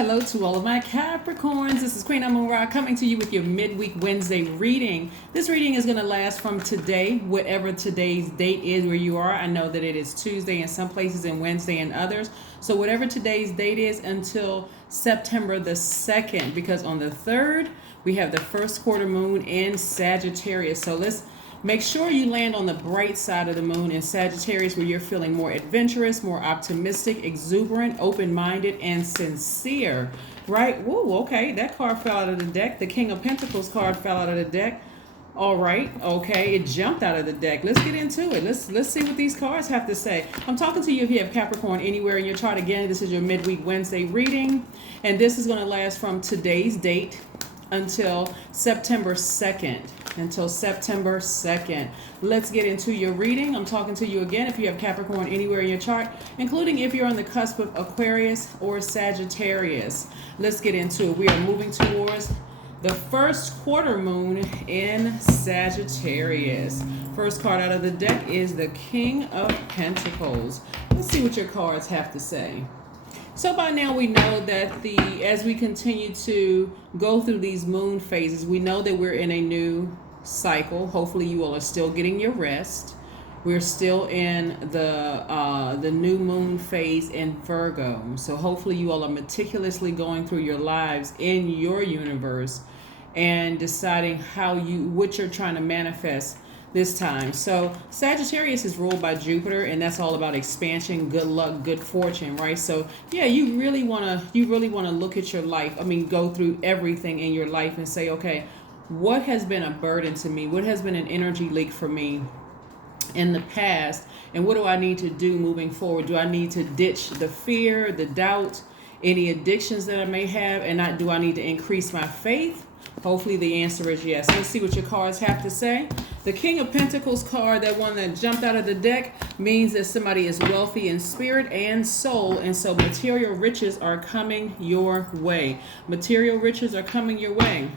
hello to all of my Capricorns. This is Queen Amara coming to you with your midweek Wednesday reading. This reading is going to last from today, whatever today's date is where you are. I know that it is Tuesday in some places and Wednesday in others. So whatever today's date is until September the 2nd, because on the 3rd, we have the first quarter moon in Sagittarius. So let's make sure you land on the bright side of the moon in Sagittarius, where you're feeling more adventurous, more optimistic, exuberant, open-minded, and sincere, right? Woo, okay, that card fell out of the deck. The King of Pentacles card fell out of the deck. All right, okay, it jumped out of the deck. Let's get into it. Let's see what these cards have to say. I'm talking to you if you have Capricorn anywhere in your chart. Again, this is your midweek Wednesday reading, and this is going to last from today's date until September 2nd. Until September 2nd. Let's get into your reading. I'm talking to you again if you have Capricorn anywhere in your chart, including if you're on the cusp of Aquarius or Sagittarius. Let's get into it. We are moving towards the first quarter moon in Sagittarius. First card out of the deck is the King of Pentacles. Let's see what your cards have to say. So by now we know that as we continue to go through these moon phases, we know that we're in a new cycle. Hopefully you all are still getting your rest. We're still in the new moon phase in Virgo. So hopefully you all are meticulously going through your lives in your universe and deciding what you're trying to manifest this time. So Sagittarius is ruled by Jupiter, and that's all about expansion, good luck, good fortune, right? So yeah, you really want to look at your life. I mean, go through everything in your life and say, okay, what has been a burden to me? What has been an energy leak for me in the past? And what do I need to do moving forward? Do I need to ditch the fear, the doubt, any addictions that I may have? And do I need to increase my faith? Hopefully the answer is yes. Let's see what your cards have to say. The King of Pentacles card, that one that jumped out of the deck, means that somebody is wealthy in spirit and soul, and so material riches are coming your way. Material riches are coming your way.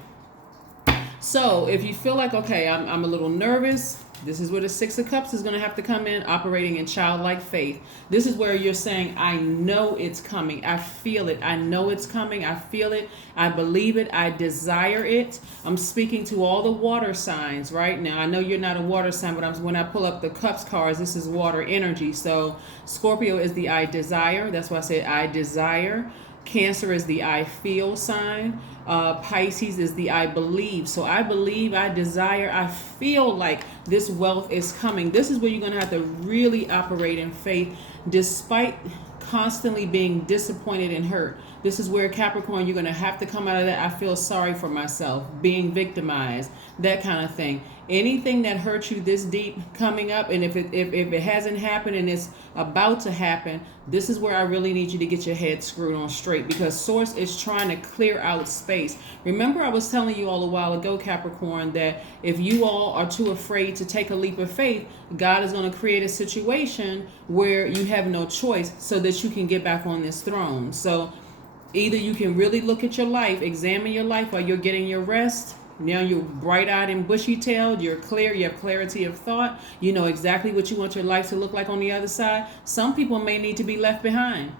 So if you feel like, okay, I'm a little nervous, this is where the Six of Cups is going to have to come in, operating in childlike faith. This is where you're saying, I know it's coming. I feel it. I know it's coming. I feel it. I believe it. I desire it. I'm speaking to all the water signs right now. I know you're not a water sign, but when I pull up the Cups cards, this is water energy. So Scorpio is the I desire. That's why I said I desire. Cancer is the I feel sign. Pisces is the I believe. So I believe, I desire, I feel like this wealth is coming. This is where you're going to have to really operate in faith despite constantly being disappointed and hurt. This is where, Capricorn, you're going to have to come out of that I feel sorry for myself, being victimized, that kind of thing. Anything that hurts you this deep coming up, and if it hasn't happened and it's about to happen, this is where I really need you to get your head screwed on straight, because Source is trying to clear out space. Remember, I was telling you all a while ago, Capricorn, that if you all are too afraid to take a leap of faith, God is going to create a situation where you have no choice so that you can get back on this throne. So either you can really look at your life, examine your life while you're getting your rest. Now you're bright-eyed and bushy-tailed. You're clear. You have clarity of thought. You know exactly what you want your life to look like on the other side. Some people may need to be left behind.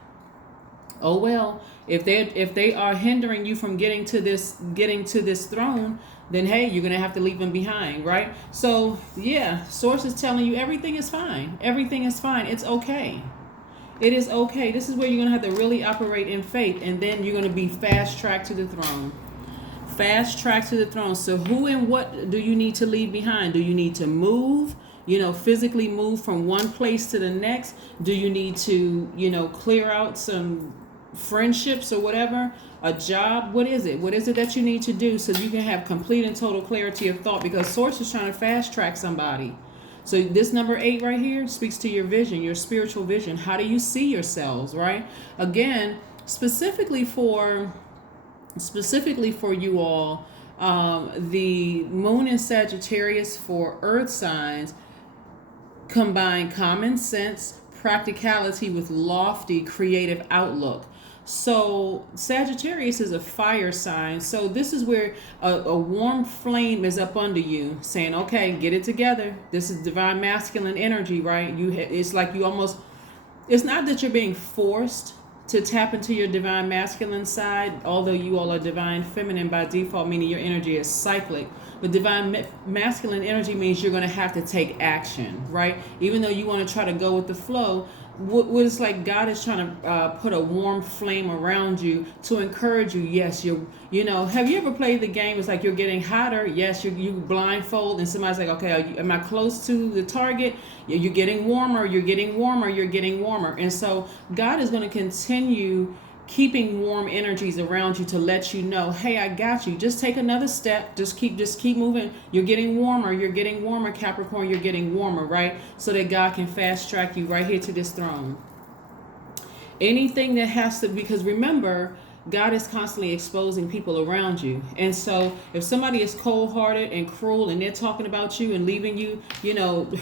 Oh well, if they are hindering you from getting to this throne, then hey, you're gonna have to leave them behind, right? So yeah, Source is telling you everything is fine. Everything is fine. It's okay. It is okay. This is where you're going to have to really operate in faith, and then you're going to be fast-tracked to the throne. Fast-tracked to the throne. So who and what do you need to leave behind? Do you need to move, physically move from one place to the next? Do you need to, clear out some friendships or whatever? A job? What is it? What is it that you need to do so you can have complete and total clarity of thought? Because Source is trying to fast-track somebody. So this number 8 right here speaks to your vision, your spiritual vision. How do you see yourselves, right? Again, specifically for you all, the moon in Sagittarius for earth signs combine common sense, practicality with lofty creative outlook. So Sagittarius is a fire sign. So this is where a warm flame is up under you saying, okay, get it together. This is divine masculine energy, right? It's like you almost, it's not that you're being forced to tap into your divine masculine side, although you all are divine feminine by default, meaning your energy is cyclic. But divine masculine energy means you're going to have to take action, right? Even though you want to try to go with the flow, what it's like God is trying to put a warm flame around you to encourage you. Yes, have you ever played the game? It's like you're getting hotter. Yes, you blindfold and somebody's like, okay, am I close to the target? You're getting warmer, you're getting warmer, you're getting warmer. And so God is going to continue keeping warm energies around you to let you know, hey, I got you. Just take another step. Just keep moving. You're getting warmer, Capricorn. You're getting warmer, right? So that God can fast track you right here to this throne. Anything that has to, because remember, God is constantly exposing people around you. And so if somebody is cold-hearted and cruel and they're talking about you and leaving you,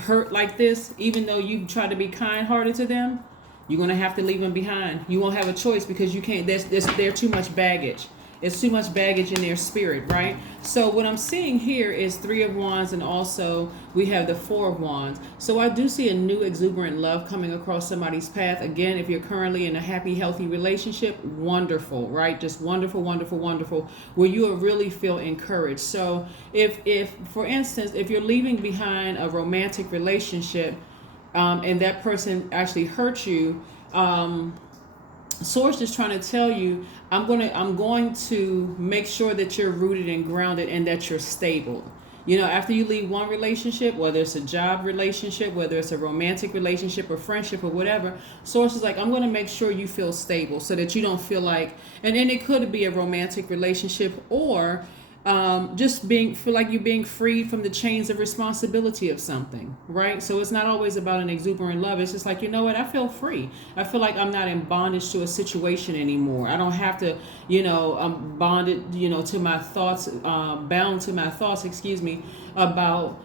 hurt like this, even though you try to be kind-hearted to them, you're going to have to leave them behind. You won't have a choice because you can't, there's too much baggage. It's too much baggage in their spirit, right? So what I'm seeing here is 3 of Wands, and also we have the 4 of Wands. So I do see a new exuberant love coming across somebody's path. Again, if you're currently in a happy, healthy relationship, wonderful, right? Just wonderful, wonderful, wonderful, where you will really feel encouraged. So if for instance, if you're leaving behind a romantic relationship, and that person actually hurt you, Source is trying to tell you, I'm going to make sure that you're rooted and grounded and that you're stable. After you leave one relationship, whether it's a job relationship, whether it's a romantic relationship or friendship or whatever, Source is like, I'm going to make sure you feel stable so that you don't feel like, and then it could be a romantic relationship or just feel like you're being freed from the chains of responsibility of something, right? So it's not always about an exuberant love. It's just like, you know what? I feel free. I feel like I'm not in bondage to a situation anymore. I don't have to, I'm bonded, to my thoughts, bound to my thoughts, about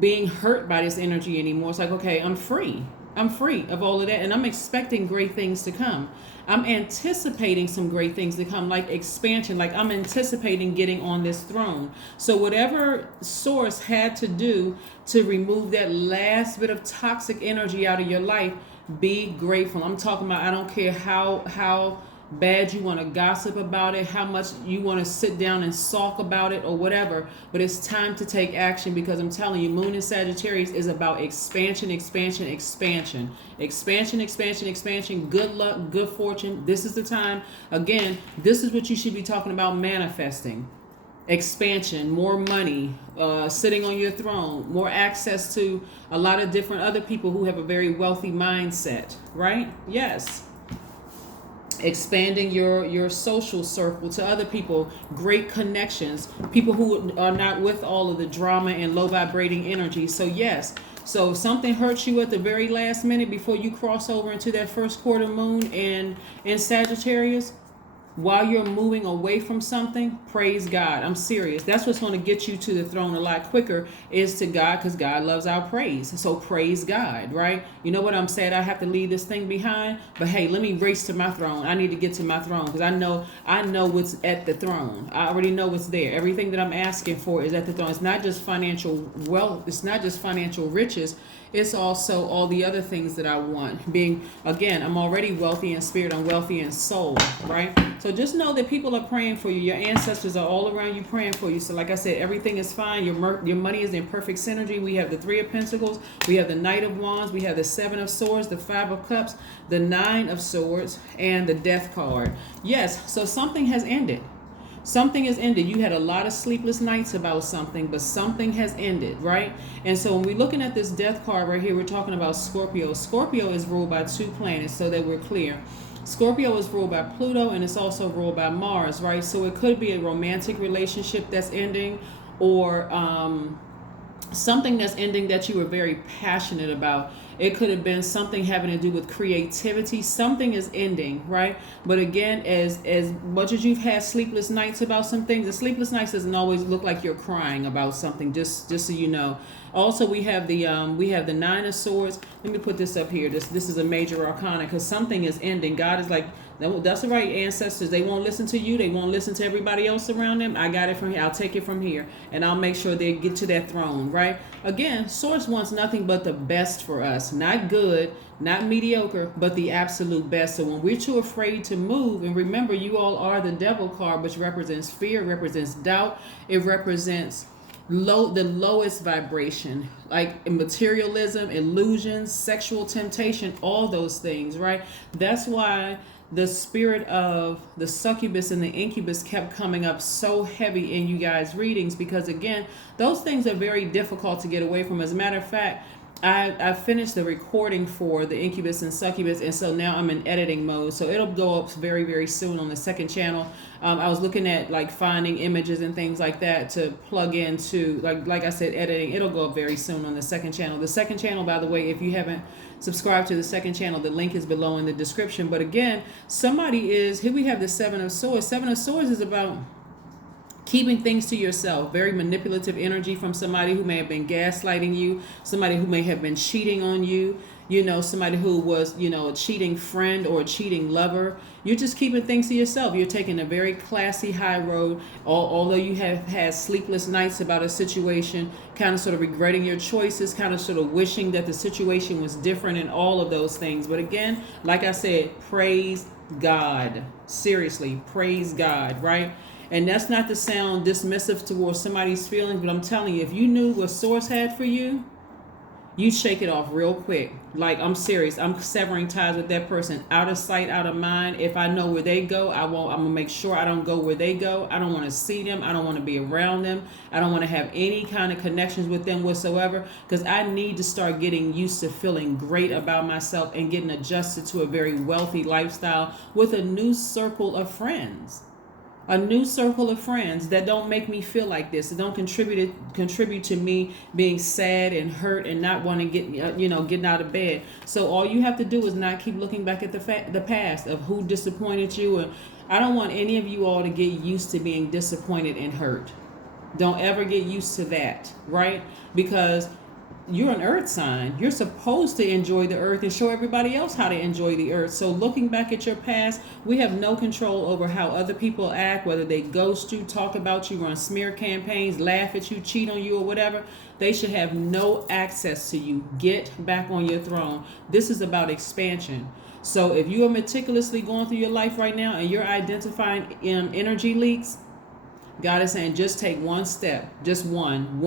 being hurt by this energy anymore. It's like, okay, I'm free. I'm free of all of that, and I'm expecting great things to come. I'm anticipating some great things to come, like expansion, like I'm anticipating getting on this throne. So whatever Source had to do to remove that last bit of toxic energy out of your life, be grateful. I'm talking about, I don't care how bad you want to gossip about it, how much you want to sit down and sulk about it or whatever, but it's time to take action, because I'm telling you, Moon in Sagittarius is about expansion, good luck, good fortune. This is the time. Again, this is what you should be talking about, manifesting. Expansion, more money, sitting on your throne, more access to a lot of different other people who have a very wealthy mindset, right? Yes. Expanding your social circle to other people, great connections, people who are not with all of the drama and low vibrating energy. So yes, so if something hurts you at the very last minute before you cross over into that first quarter moon in Sagittarius, while you're moving away from something, praise God. I'm serious. That's what's going to get you to the throne a lot quicker, is to God, because God loves our praise. So praise God, right? You know what I'm saying? I have to leave this thing behind, but hey, let me race to my throne. I need to get to my throne, because I know what's at the throne. I already know what's there. Everything that I'm asking for is at the throne. It's not just financial wealth. It's not just financial riches. It's also all the other things that I want. Being, again, I'm already wealthy in spirit. I'm wealthy in soul, right? So just know that people are praying for you. Your ancestors are all around you praying for you. So like I said, everything is fine. Your money is in perfect synergy. We have the 3 of Pentacles. We have the Knight of Wands. We have the 7 of Swords, the 5 of Cups, the 9 of Swords, and the Death card. Yes, so something has ended. Something has ended. You had a lot of sleepless nights about something, but something has ended, right? And so when we're looking at this Death card right here, we're talking about Scorpio. Scorpio is ruled by 2 planets, so that we're clear. Scorpio is ruled by Pluto, and it's also ruled by Mars, right? So it could be a romantic relationship that's ending, or something that's ending that you were very passionate about. It could have been something having to do with creativity. Something is ending, right? But again, as much as you've had sleepless nights about some things, the sleepless nights doesn't always look like you're crying about something, just so you know. Also, we have the Nine of Swords. Let me put this up here. This is a major arcana because something is ending. God is like, that's the right, ancestors. They won't listen to you. They won't listen to everybody else around them. I got it from here. I'll take it from here, and I'll make sure they get to that throne. Right? Again, Source wants nothing but the best for us. Not good, not mediocre, but the absolute best. So when we're too afraid to move, and remember, you all are the Devil card, which represents fear, represents doubt. It represents the lowest vibration, like materialism, illusions, sexual temptation, all those things, right? That's why the spirit of the succubus and the incubus kept coming up so heavy in you guys' readings, because again, those things are very difficult to get away from. As a matter of fact, I finished the recording for the incubus and succubus, and so now I'm in editing mode, so it'll go up very, very soon on the second channel. I was looking at like finding images and things like that to plug into, like I said, editing. It'll go up very soon on the second channel. The second channel, by the way, if you haven't subscribed to the second channel, the link is below in the description. But again, here we have the Seven of Swords. Seven of Swords is about keeping things to yourself. Very manipulative energy from somebody who may have been gaslighting you, somebody who may have been cheating on you, somebody who was, a cheating friend or a cheating lover. You're just keeping things to yourself. You're taking a very classy high road, although you have had sleepless nights about a situation, kind of sort of regretting your choices, kind of sort of wishing that the situation was different and all of those things. But again, like I said, praise God. Seriously, praise God, right? And that's not to sound dismissive towards somebody's feelings, but I'm telling you, if you knew what Source had for you, you'd shake it off real quick. Like, I'm serious. I'm severing ties with that person. Out of sight, out of mind. If I know where they go, I'm going to make sure I don't go where they go. I don't want to see them. I don't want to be around them. I don't want to have any kind of connections with them whatsoever, because I need to start getting used to feeling great about myself and getting adjusted to a very wealthy lifestyle with a new circle of friends. A new circle of friends that don't make me feel like this. That don't contribute to me being sad and hurt and not wanting to getting out of bed. So all you have to do is not keep looking back at the past of who disappointed you. And I don't want any of you all to get used to being disappointed and hurt. Don't ever get used to that, right? Because you're an earth sign. You're supposed to enjoy the earth and show everybody else how to enjoy the earth. So looking back at your past, we have no control over how other people act, whether they ghost you, talk about you, run smear campaigns, laugh at you, cheat on you, or whatever. They should have no access to you. Get back on your throne. This is about expansion. So if you are meticulously going through your life right now and you're identifying energy leaks, God is saying, just take one step, just one,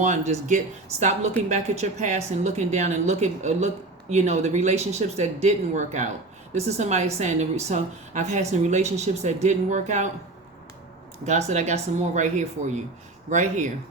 stop looking back at your past and looking down and look, the relationships that didn't work out. This is somebody saying, so I've had some relationships that didn't work out. God said, I got some more right here for you, right here.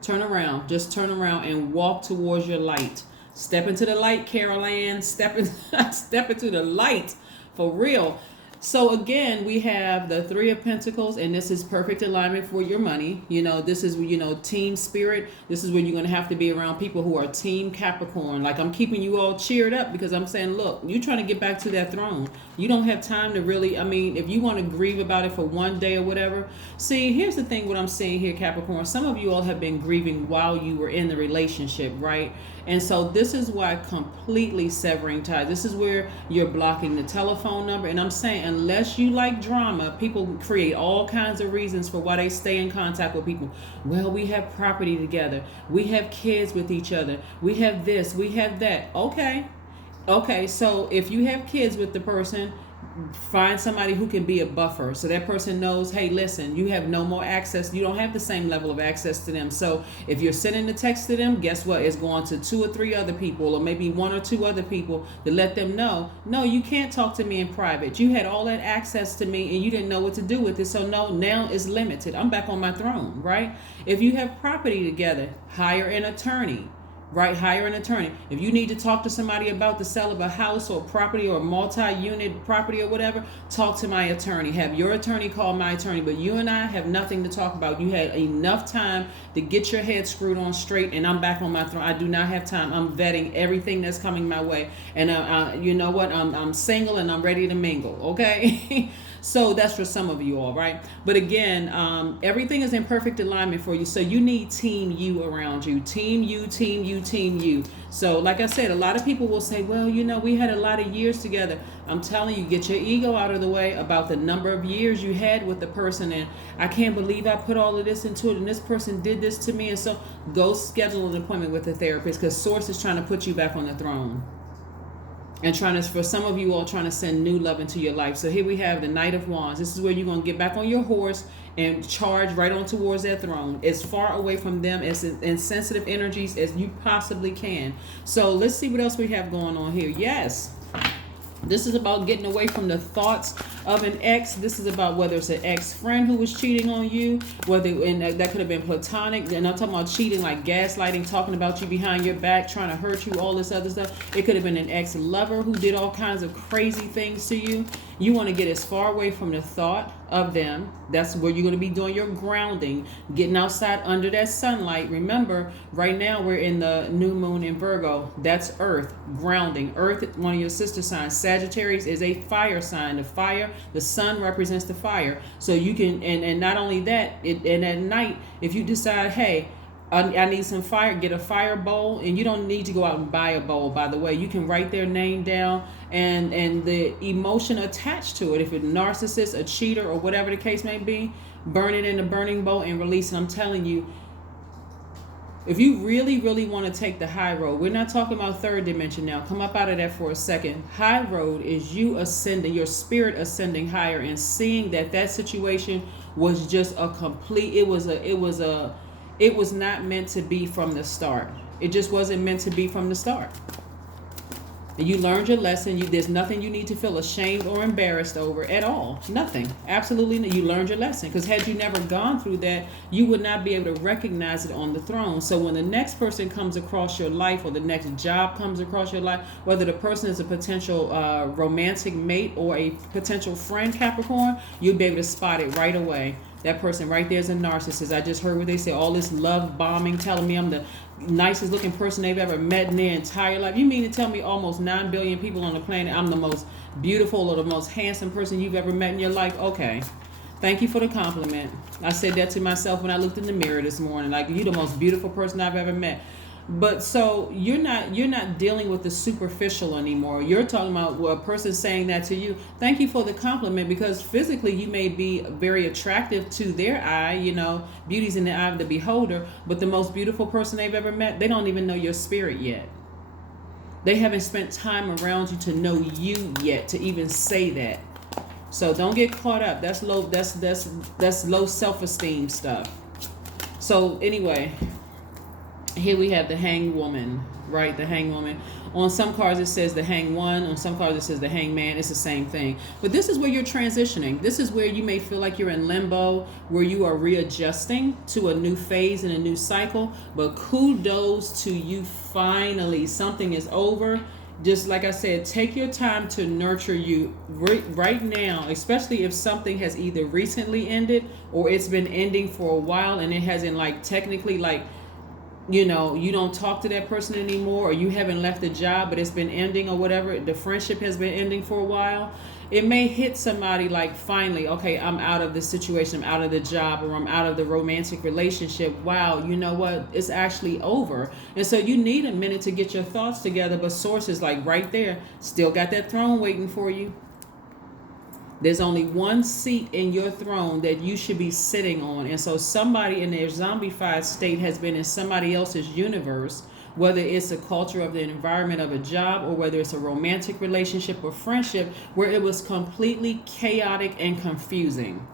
Turn around, just turn around and walk towards your light. Step into the light, Carol Ann, step into the light for real. So again, we have the Three of Pentacles, and this is perfect alignment for your money. This is, team spirit. This is where you're going to have to be around people who are team Capricorn. Like, I'm keeping you all cheered up because I'm saying, look, you're trying to get back to that throne. You don't have time to really, if you want to grieve about it for one day or whatever. See, here's the thing, what I'm saying here, Capricorn. Some of you all have been grieving while you were in the relationship, right? And so this is why completely severing ties. This is where you're blocking the telephone number. And I'm saying, unless you like drama, people create all kinds of reasons for why they stay in contact with people. Well, we have property together. We have kids with each other. We have this, we have that. Okay, so if you have kids with the person, find somebody who can be a buffer, so that person knows, hey, listen, you have no more access. You don't have the same level of access to them. So if you're sending a text to them, guess what? It's going to 2 or 3 other people, or maybe 1 or 2 other people, to let them know, no, you can't talk to me in private. You had all that access to me and you didn't know what to do with it. So no, now it's limited. I'm back on my throne, right? If you have property together, hire an attorney. Right, hire an attorney. If you need to talk to somebody about the sale of a house or property or multi-unit property or whatever, talk to my attorney. Have your attorney call my attorney. But you and I have nothing to talk about. You had enough time to get your head screwed on straight, and I'm back on my throne. I do not have time. I'm vetting everything that's coming my way. And you know what? I'm single and I'm ready to mingle, okay? So that's for some of you all, right? But again, everything is in perfect alignment for you. So you need team you around you. Team you, team you, team you. So like I said, a lot of people will say, well, we had a lot of years together. I'm telling you, get your ego out of the way about the number of years you had with the person. And I can't believe I put all of this into it and this person did this to me. And so go schedule an appointment with a therapist, because Source is trying to put you back on the throne. And for some of you all, trying to send new love into your life. So here we have the Knight of Wands. This is where you're going to get back on your horse and charge right on towards that throne, as far away from them as insensitive energies as you possibly can. So let's see what else we have going on here. Yes. This is about getting away from the thoughts of an ex. This is about whether it's an ex-friend who was cheating on you, and that could have been platonic. And I'm talking about cheating like gaslighting, talking about you behind your back, trying to hurt you, all this other stuff. It could have been an ex-lover who did all kinds of crazy things to you. You want to get as far away from the thought of them. That's where you're going to be doing your grounding, getting outside under that sunlight. Remember, right now we're in the new moon in Virgo. That's Earth, grounding. Earth, one of your sister signs. Sagittarius is a fire sign. The fire, the sun represents the fire. So you can, and not only that, and at night, if you decide, hey, I need some fire, get a fire bowl. And you don't need to go out and buy a bowl, by the way. You can write their name down and the emotion attached to it. If it's a narcissist, a cheater, or whatever the case may be, burn it in a burning bowl and release it. I'm telling you, if you really, really want to take the high road, we're not talking about third dimension now. Come up out of that for a second. High road is you ascending, your spirit ascending higher and seeing that situation was just a complete, it was not meant to be from the start. It just wasn't meant to be from the start. And you learned your lesson. There's nothing you need to feel ashamed or embarrassed over at all. Nothing. Absolutely. You learned your lesson. Because had you never gone through that, you would not be able to recognize it on the throne. So when the next person comes across your life, or the next job comes across your life, whether the person is a potential romantic mate or a potential friend, Capricorn, you'll be able to spot it right away. That person right there is a narcissist. I just heard what they say, all this love bombing, telling me I'm the nicest looking person they've ever met in their entire life. You mean to tell me almost 9 billion people on the planet, I'm the most beautiful or the most handsome person you've ever met in your life? Okay. Thank you for the compliment. I said that to myself when I looked in the mirror this morning. Like, you're the most beautiful person I've ever met. But so you're not dealing with the superficial anymore. You're talking about a person saying that to you. Thank you for the compliment, because physically you may be very attractive to their eye. Beauty's in the eye of the beholder. But the most beautiful person they've ever met, they don't even know your spirit yet. They haven't spent time around you to know you yet to even say that. So don't get caught up. That's low. That's low self-esteem stuff. So anyway. Here we have the Hanged Woman, right? The Hanged Woman. On some cards it says the Hanged One. On some cards it says the Hanged Man. It's the same thing. But this is where you're transitioning. This is where you may feel like you're in limbo, where you are readjusting to a new phase and a new cycle. But kudos to you, finally. Something is over. Just like I said, take your time to nurture you right now, especially if something has either recently ended or it's been ending for a while and it hasn't technically you don't talk to that person anymore, or you haven't left the job, but it's been ending or whatever. The friendship has been ending for a while. It may hit somebody finally, okay, I'm out of this situation, I'm out of the job, or I'm out of the romantic relationship. Wow, you know what? It's actually over. And so you need a minute to get your thoughts together, but Source is right there, still got that throne waiting for you. There's only one seat in your throne that you should be sitting on. And so somebody in their zombified state has been in somebody else's universe, whether it's a culture of the environment of a job, or whether it's a romantic relationship or friendship, where it was completely chaotic and confusing.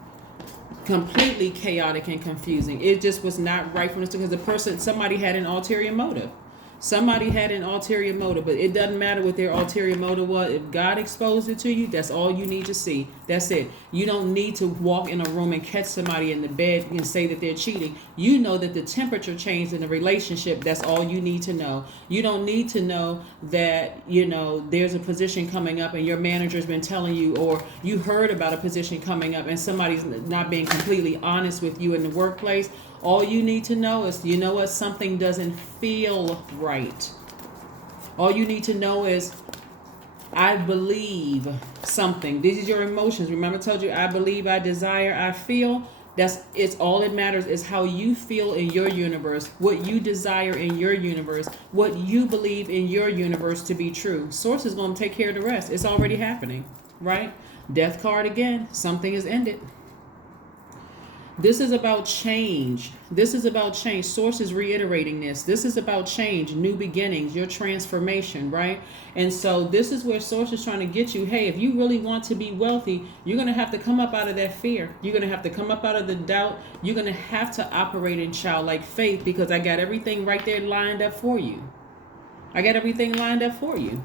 Completely chaotic and confusing. It just was not right from the because somebody had an ulterior motive. Somebody had an ulterior motive, but it doesn't matter what their ulterior motive was. If God exposed it to you, that's all you need to see. That's it. You don't need to walk in a room and catch somebody in the bed and say that they're cheating. You know that the temperature changed in the relationship. That's all you need to know. You don't need to know that, there's a position coming up and your manager's been telling you, or you heard about a position coming up and somebody's not being completely honest with you in the workplace. All you need to know is, something doesn't feel right. All you need to know is I believe something. These are your emotions. Remember, I told you I believe, I desire, I feel. It's all that matters is how you feel in your universe, what you desire in your universe, what you believe in your universe to be true. Source is going to take care of the rest. It's already happening, right? Death card again. Something is ended. This is about change. This is about change. Source is reiterating this. This is about change, new beginnings, your transformation, right? And so this is where Source is trying to get you. Hey, if you really want to be wealthy, you're going to have to come up out of that fear. You're going to have to come up out of the doubt. You're going to have to operate in childlike faith, because I got everything right there lined up for you. I got everything lined up for you.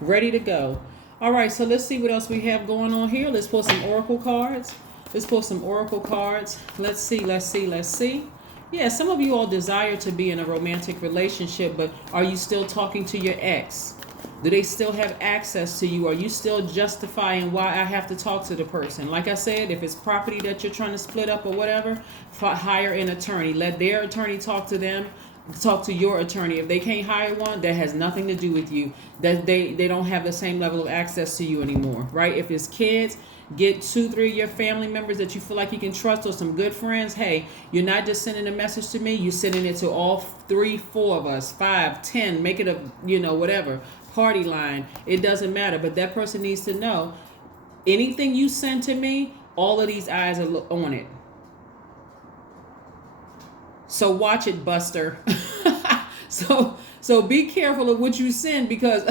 Ready to go. All right, so let's see what else we have going on here. Let's pull some oracle cards. Let's pull some oracle cards. Let's see. Yeah, some of you all desire to be in a romantic relationship, but are you still talking to your ex? Do they still have access to you? Are you still justifying why I have to talk to the person? Like I said, if it's property that you're trying to split up or whatever, hire an attorney. Let their attorney talk to them. Talk to your attorney. If they can't hire one, that has nothing to do with you. That they don't have the same level of access to you anymore, right? If it's kids, get 2-3 of your family members that you feel like you can trust, or some good friends. Hey, you're not just sending a message to me, you're sending it to all 3-4 of us, 5-10, make it a whatever party line. It doesn't matter, but that person needs to know anything you send to me, all of these eyes are on it. So watch it, Buster. So be careful of what you send, because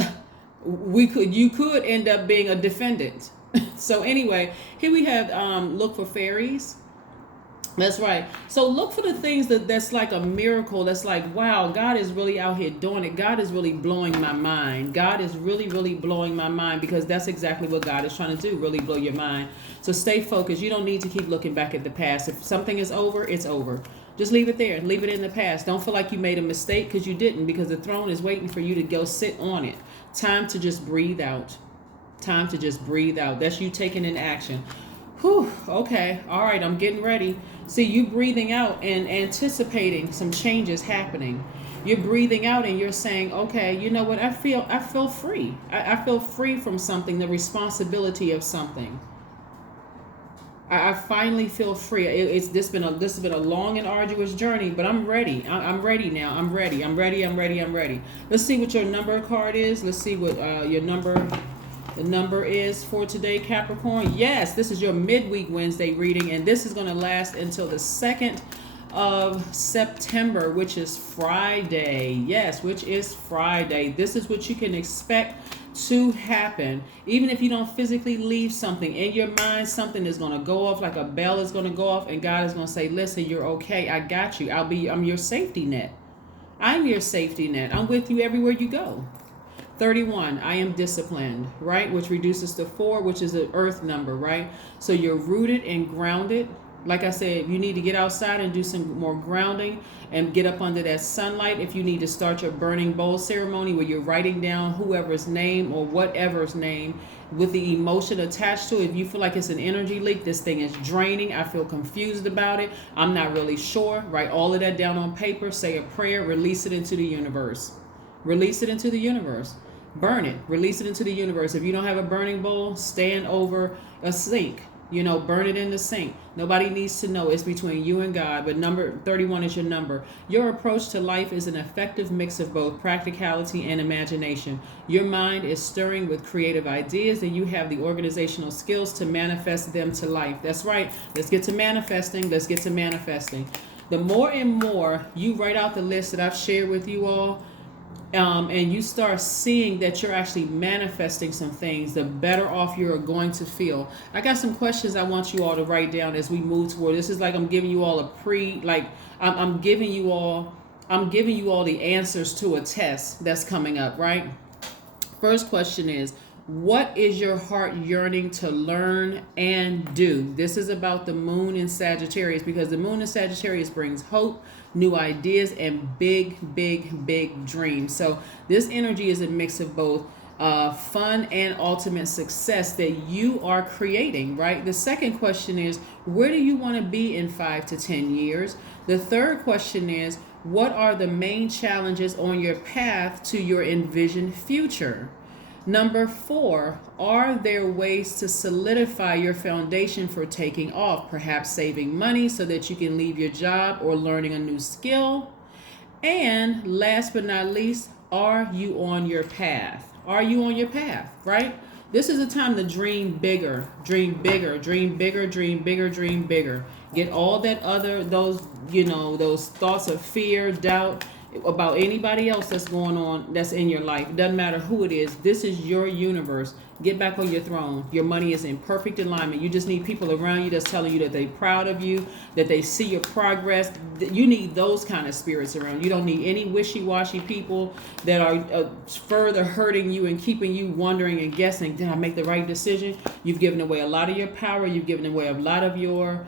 you could end up being a defendant. So anyway, here we have look for fairies. That's right. So look for the things that's like a miracle. That's like, wow, God is really out here doing it. God is really blowing my mind. God is really, really blowing my mind, because that's exactly what God is trying to do, really blow your mind. So stay focused. You don't need to keep looking back at the past. If something is over, it's over. Just leave it there. Leave it in the past. Don't feel like you made a mistake, because you didn't, because the throne is waiting for you to go sit on it. Time to just breathe out. Time to just breathe out. That's you taking an action. Whew, okay. All right, I'm getting ready. See, you breathing out and anticipating some changes happening. You're breathing out and you're saying, okay, you know what? I feel free. I feel free from something, the responsibility of something. I finally feel free. This has been a long and arduous journey, but I'm ready. I'm ready now. I'm ready. Let's see what your number card is. Let's see what your number. The number is for today, Capricorn. Yes, this is your midweek Wednesday reading, and this is going to last until the 2nd of September, which is Friday. Yes, which is Friday. This is what you can expect to happen. Even if you don't physically leave something in your mind, something is going to go off, like a bell is going to go off, and God is going to say, listen, you're okay. I got you. I'm your safety net. I'm your safety net. I'm with you everywhere you go. 31, I am disciplined, right? Which reduces to 4, which is the earth number, right? So you're rooted and grounded. Like I said, you need to get outside and do some more grounding and get up under that sunlight. If you need to start your burning bowl ceremony, where you're writing down whoever's name or whatever's name with the emotion attached to it. If you feel like it's an energy leak, this thing is draining, I feel confused about it, I'm not really sure, write all of that down on paper, say a prayer, release it into the universe. Release it into the universe. Burn it. Release it into the universe. If you don't have a burning bowl, stand over a sink. Burn it in the sink. Nobody needs to know. It's between you and God. But number 31 is your number. Your approach to life is an effective mix of both practicality and imagination. Your mind is stirring with creative ideas, and you have the organizational skills to manifest them to life. That's right. Let's get to manifesting. The more and more you write out the list that I've shared with you all, and you start seeing that you're actually manifesting some things, the better off you're going to feel. I got some questions I want you all to write down as we move toward. This is like I'm giving you all I'm giving you all the answers to a test that's coming up, right? First question is, what is your heart yearning to learn and do? This is about the moon in Sagittarius, because the moon in Sagittarius brings hope, new ideas, and big dreams. So this energy is a mix of both fun and ultimate success that you are creating, right? The second question is, where do you want to be in 5 to 10 years? The third question is, what are the main challenges on your path to your envisioned future? Number 4, are there ways to solidify your foundation for taking off? Perhaps saving money so that you can leave your job or learning a new skill. And last but not least, are you on your path? Are you on your path, right? This is a time to dream bigger, dream bigger, dream bigger, dream bigger, dream bigger. Get all those thoughts of fear, doubt about anybody else that's going on, that's in your life. It doesn't matter who it is. This is your universe. Get back on your throne. Your money is in perfect alignment. You just need people around you that's telling you that they're proud of you, that they see your progress. You need those kind of spirits around. You don't need any wishy-washy people that are further hurting you and keeping you wondering and guessing, did I make the right decision? You've given away a lot of your power. You've given away a lot of your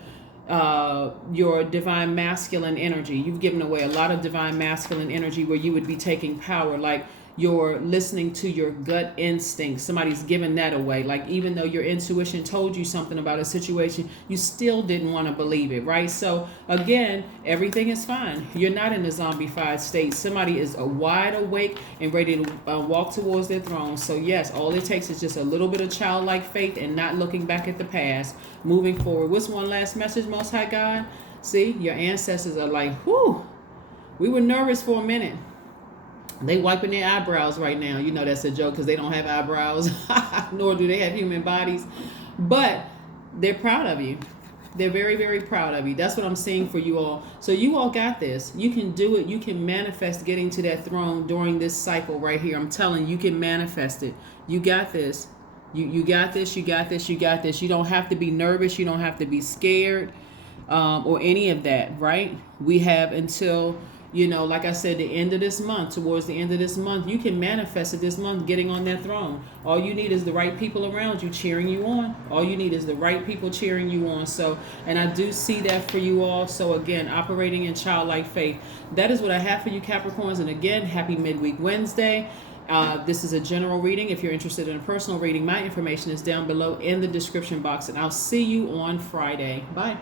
divine masculine energy. You've given away a lot of divine masculine energy where you would be taking power, like you're listening to your gut instinct. Somebody's given that away. Like, even though your intuition told you something about a situation, you still didn't want to believe it, right? So again, everything is fine. You're not in a zombified state. Somebody is wide awake and ready to walk towards their throne. So yes, all it takes is just a little bit of childlike faith and not looking back at the past, moving forward. What's one last message, Most High God? See, your ancestors are like, whew, we were nervous for a minute. They wiping their eyebrows right now. You know that's a joke because they don't have eyebrows, nor do they have human bodies. But they're proud of you. They're very, very proud of you. That's what I'm seeing for you all. So you all got this. You can do it. You can manifest getting to that throne during this cycle right here. I'm telling you, you can manifest it. You got this. You got this. You got this. You got this. You don't have to be nervous. You don't have to be scared or any of that, right? We have until... like I said, the end of this month, towards the end of this month, you can manifest it this month, getting on that throne. All you need is the right people around you cheering you on. All you need is the right people cheering you on. So, and I do see that for you all. So again, operating in childlike faith. That is what I have for you, Capricorns. And again, happy Midweek Wednesday. This is a general reading. If you're interested in a personal reading, my information is down below in the description box. And I'll see you on Friday. Bye.